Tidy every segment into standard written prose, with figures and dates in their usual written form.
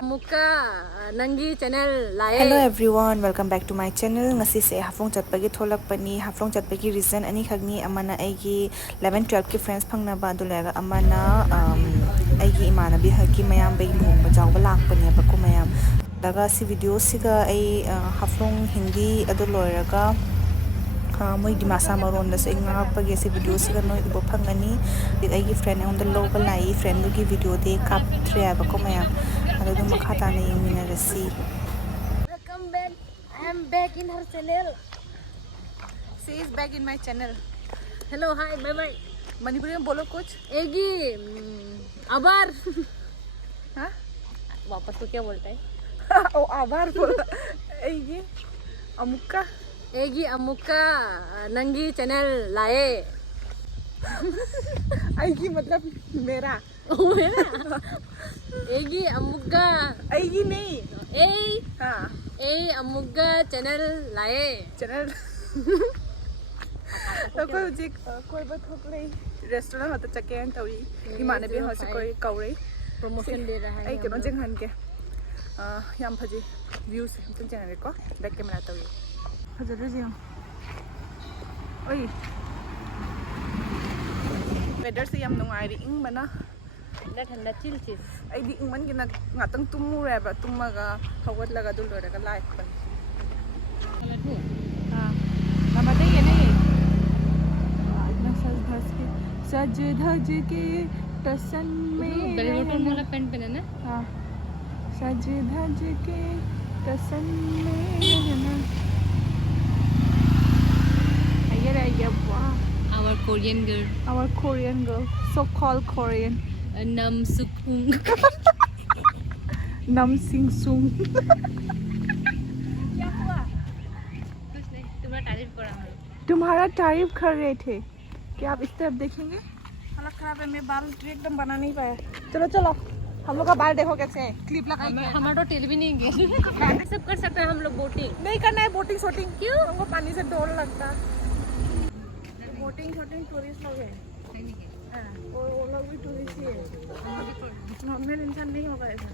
Muka Nangi channel lae. Hello everyone, welcome back to my channel. Ngasi se hafong chatpagi tholakpani hafong chatpagi reason ani khagni amana aigi 11 12 ki friends phangna ba dulega amana aigi imanabi haki mayam bai lung ba jawba lakpani ba ko mayam daga si video siga ai hafong hindi adu loiraga moi dimasa maron da se ngapagi si video siga noi bo phangani dik aigi friend on the local lai friend gi video de kap thre ba ko mayam adu makha ta na yimina rasi. Welcome back. I am back in her channel. She is back in my channel. Hello, hi, bye bye. Manipuri में बोलो कुछ. एगी आभार. हाँ? वापस तो क्या बोलता है? ओ आभार बोला. एगी अमुक्का. एगी अमुक्का नंगी चैनल लाए. एगी मतलब मेरा. मेरा. एगी अमुक्का. एगी नहीं. ए. हाँ. ए अमुक्का चैनल लाए. चैनल. तो कोई बात हो गई रेस्टोरेंट होता चके हैं तौरी इमाने भी हो से कोई कौरे प्रमोशन दे रहा है. आई केनो जंगहन के याम फजी व्यूज हम जंगरे को बैक कैमरा तौरी फजर जी ओई वेदर से याम नुंगाइरी इंग बना ठंडा चिल चिल. आई दी इंग मन के ngaतंग तुमुरे बा तुमगा हवतलगा दु लोरगा लाइक बन हां नमते ये नहीं सज धज के टसन में वाला पेंट पहना ना. हाँ सज धज के टसन में रहना ये Our Korean girl. our Korean girl so called Korean Nam Sukung. Nam Sing Sung क्या हुआ? कुछ नहीं, तुम्हारा तारीफ कर रहा हूँ. तुम्हारा तारीफ कर रहे थे क्या आप इस तरफ देखेंगे. हालत खराब है मैं बाल एकदम बना नहीं पाया. चलो चलो हम लोग का बाल देखो कैसे है क्लिप लगाएंगे. हमारा तो टेल भी नहीं गया. सब कर सकते हैं हम लोग बोटिंग. नहीं करना है बोटिंग शूटिंग. क्यों? हमको पानी से डर लगता. बोटिंग शूटिंग टूरिस्ट लोग हैं. वो लोग भी टूरिस्ट ही है. नॉर्मल इंसान नहीं होगा ऐसा.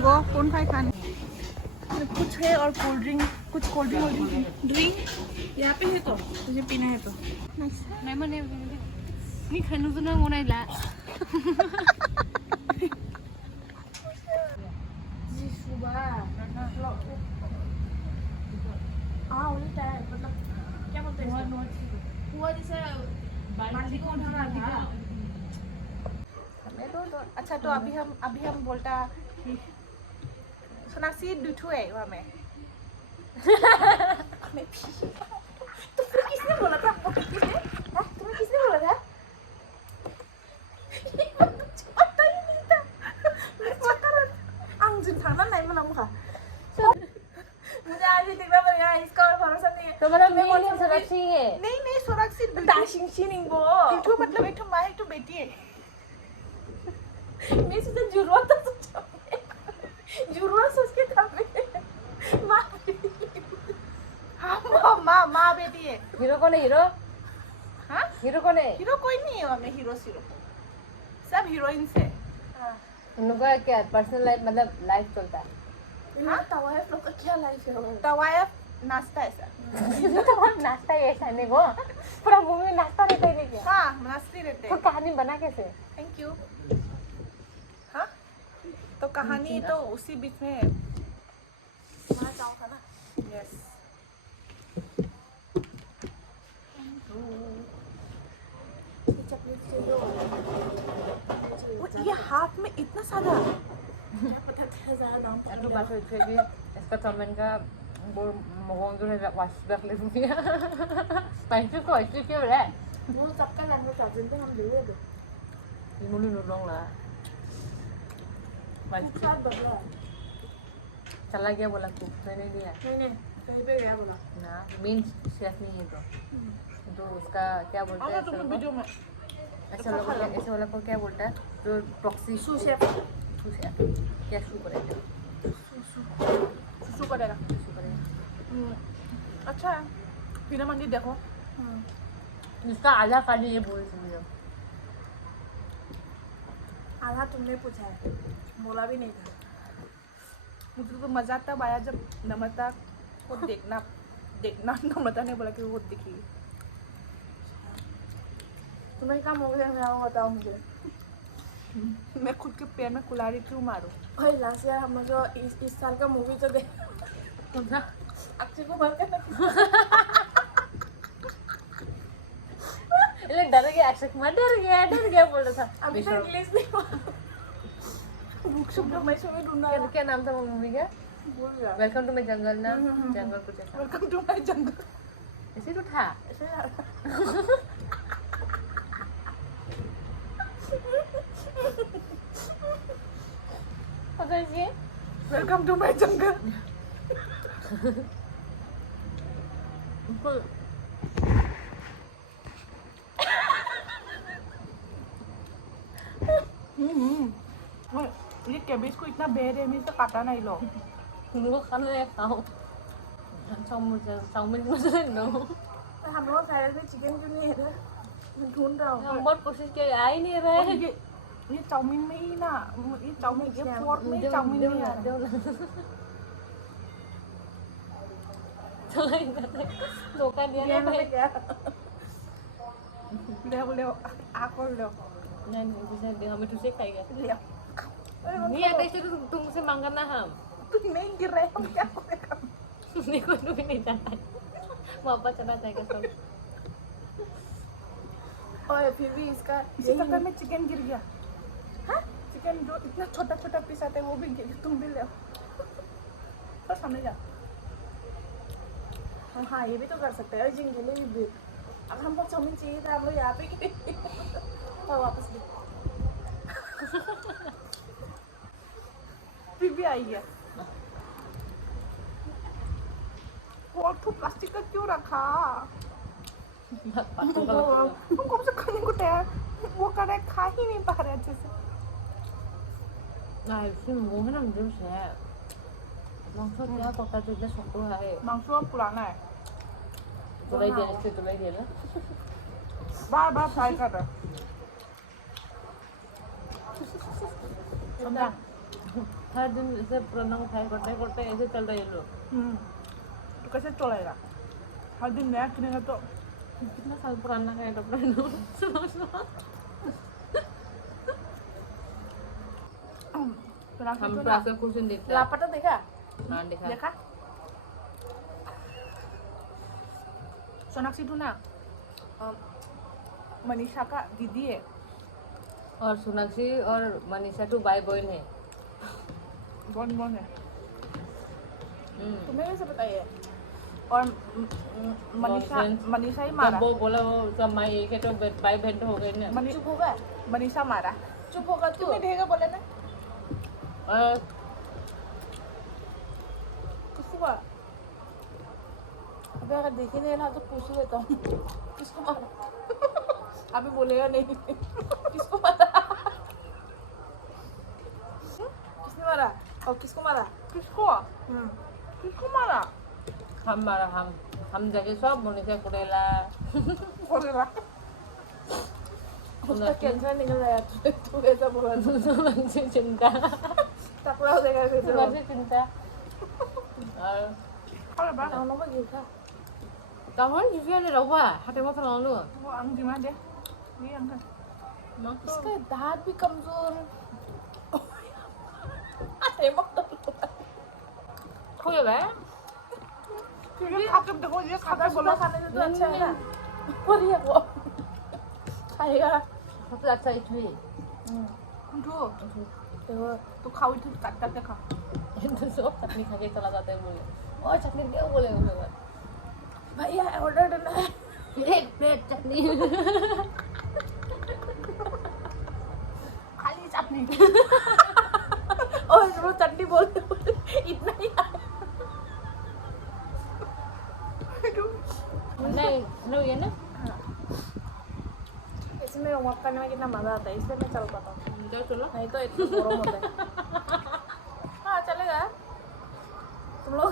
वो कौन खाए खाने कुछ है और कोल्ड ड्रिंक कुछ कोल्ड ड्रिंक यहाँ पे है तो तुझे पीना है तो नहीं खानु तो ना होना ला. क्या बोलते हैं हुआ जैसे अच्छा तो अभी हम बोलता सोनाक्षी दुठू है वहाँ में. तो फिर किसने बोला था तुम्हें किसने बोला था. पता ही नहीं था. अंजुन थाना नहीं मना मुखा. मुझे आज भी देखना पड़ेगा इसका और भरोसा नहीं है. तो मतलब मैं सोनाक्षी है. नहीं सोनाक्षी दाशिंग शिनिंग वो इठू मतलब इठू माँ इठू बेटी है. मैं सोचा जुर्वा तो सोचा जुर्वा सोच के था मैं माँ बेटी है. हीरो कौन है? हीरो. हाँ हीरो कौन है? हीरो कोई नहीं है हमें. हीरो सब हीरोइंस है. उन लोगों का क्या पर्सनल लाइफ मतलब लाइफ चलता है. हाँ तवायफ लोग का क्या लाइफ है. तवायफ नाश्ता है सर. नाश्ता ही ऐसा नहीं वो पूरा मूवी में नाश्ता रहता है क्या? हाँ नाश्ते रहते तो हैं. कहानी बना कैसे? Thank you. हाँ तो कहानी तो उसी बीच में वहाँ जाओ था ना. यस ये हाथ में इतना सादा क्या पता था ज़्यादा Ano ba ito? Pwede, especially ka, mukhang doon na washback lang niya. Spicy ko, ito siya wala. वो सबका लंबा चार्जर पे हम ले लेंगे. Hindi mo lunulong la. साथ बदला चला गया बोला कुक तो नहीं दिया नहीं कहीं पे गया बोला ना. मेन शेफ नहीं है तो उसका क्या बोलते हैं वीडियो में ऐसे वाला को क्या बोलता है जो प्रॉक्सी सू शेफ क्या शू करेगा सुसु करेगा. अच्छा है बिना मंगी देखो। इसका आधा खा लिए ये बोल रही है। आधा तुमने पूछा है, बोला भी नहीं था। मुझे तो मजा तब आया जब नम्रता को देखना नम्रता ने बोला कि वो दिखी। तुम्हें क्या मूवी देखने आओ बताओ मुझे। मैं खुद के पैर में कुल्हाड़ी क्यों मारूं? भाई लास्ट ईयर हम लोग इस साल का मूवी तो देख अक्षय कुमार का ये डर गया, अक्षय कुमार डर गया बोल रहा था। अभी तक रिलीज नहीं हुआ। बुक शॉप में मैं ढूंढा क्या नाम था वो मूवी का? भूल गया। वेलकम टू माय जंगल ना, जंगल कुछ ऐसा। वेलकम टू माय जंगल। ऐसे तो था। पता है वेलकम टू माय जंगल। ये कैबेज को इतना बेरहमी से काटा नहीं लो। वो खाना है खाओ। चाउमीन मुझे लो। हम लोग फ्राइड में चिकन क्यों नहीं है? मैं ढूंढ रहा हूँ। हम बहुत कोशिश किए, आ ही नहीं रहे। ये चाउमीन में ही ना, ये चाउमीन ये फोर्क में चाउमीन नहीं आ रहा। धोखा दिया ना भाई। ले आको ले नहीं तुझे दे, हमें तुझे खाएगा। ले। नहीं आता इसे तो तुमसे मांगा ना हम। तुम नहीं गिर रहे हम क्या करेगा? देखो तू भी नहीं जाता है, वापस चला जाएगा सब। और फिर भी इसका इसी चक्कर में चिकन गिर गया। हाँ चिकन जो इतना छोटा छोटा पीस आता है वो भी गिर गया। तुम भी ले तो सामने जा। हाँ ये भी तो कर सकते हैं जिंगली भी। अगर हमको चाउमीन चाहिए था हम लोग यहाँ पे और वापस भी फिर भी आई है। और तो प्लास्टिक का क्यों रखा? तुमको से खाने को तैयार वो कर रहे, खा ही नहीं पा रहे अच्छे से। मोहन हम जो है मांस क्या पता तो इतना शक्तो है। मांस पुराना है, तुलाई दिया ना बार बार फ्राई कर रहा है। समझा? हर दिन ऐसे प्रणंग फ्राई करते ऐसे चल रहे हैं लोग। तो कैसे चलेगा? हर दिन नया किनेगा तो कितना साल पुराना है कपड़ा हम तो ऐसा कुछ नहीं देखते। लापता देखा? हाँ देखा। देखा सोनाक्षी टू ना मनीषा का दीदी है और सोनाक्षी और मनीषा टू बाय बॉय है। कौन है? तुम्हें कैसे पता है? और मनीषा ही मारा। वो बोला वो सब माई एक है तो बाय बहन तो हो गई ना। चुप होगा? मनीषा मारा। चुप होगा तू? तुम्हें ढेगा बोले ना और किसको मारा? अबे अगर देखे नहीं ना तो पूछ लेता हूँ किसको मारा? अभी बोलेगा नहीं किसको मारा? किसने मारा और किसको मारा? किसको मारा? हम मारा हम जगह सब मनीषा कुड़ेला बोलेगा उसका कैंसर निकल रहा है तू ऐसा बोला सोनाक्षी चिंता टकरा हो जाएगा फिर सोनाक्षी चिंता और अरे बात हम लोग देखा कावन जिविया ने रहुआ हाथे में फलाओ लो वो अंग दिमा दे ये अंग इसका दांत भी कमजोर अरे मत हो गया ये खा के देखो, ये खा के बोलो। खाने से तो अच्छा है ना और ये वो खाएगा सबसे अच्छा इटली तो खाओ इधर काट के खा। तो सब चटनी खा के चला जाता है बोले और चटनी क्या बोले वो भैया ऑर्डर देना है एक प्लेट चटनी खाली चटनी और वो चटनी बोलते इतना ही नहीं लो ये ना इसमें होमवर्क करने में कितना मजा आता है इसलिए मैं चल पाता हूँ जाओ चलो नहीं तो इतना बोर होता है हाँ चलेगा तुम लोग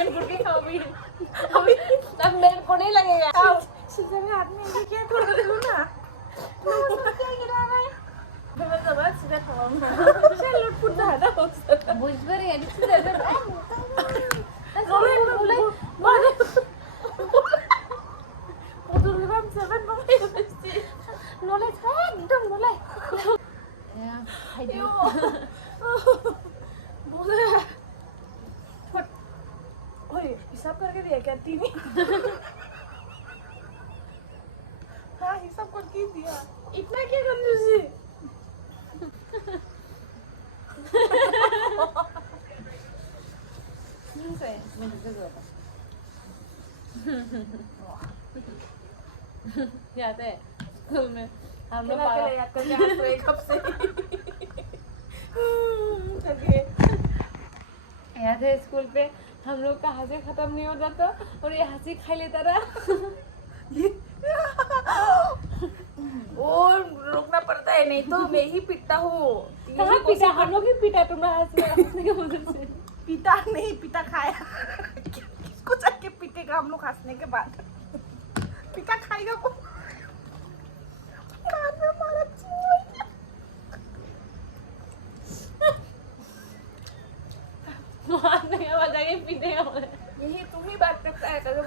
रामेन गुड़ के खाओ भी अब मेरे को नहीं लगेगा शीशे में हाथ में ये क्या कर रही हो ना क्या गिरा है मैं जब सीधा खाऊंगा चल लुटपुट दादा हो सकता बुझबर है नहीं Motorram 7 mamesti. नॉलेज है एकदम नॉलेज आई डू बोले ओए हिसाब करके दिया क्या तीन हाँ हिसाब करके दिया इतना क्या कंजूसी से मैं तुझे बताता याद है स्कूल में हम लोग अकेला याद करके हंस रहे कब से करके याद है स्कूल पे हम लोग का हंसी खत्म नहीं होता था और ये हंसी खा लेता रहा और रोकना पड़ता है नहीं तो मैं ही पीटता हूँ कहाँ पीटा हम लोग ही पीटा तुम्हारा हंसने की वजह से पिता नहीं पिता खाया किसको जाके पीटेगा हम लोग हंसने के बाद पिता खाएगा को कान में मारा चूहा मारने के बाद जाके पीटेगा यही तुम ही बात करता है कभी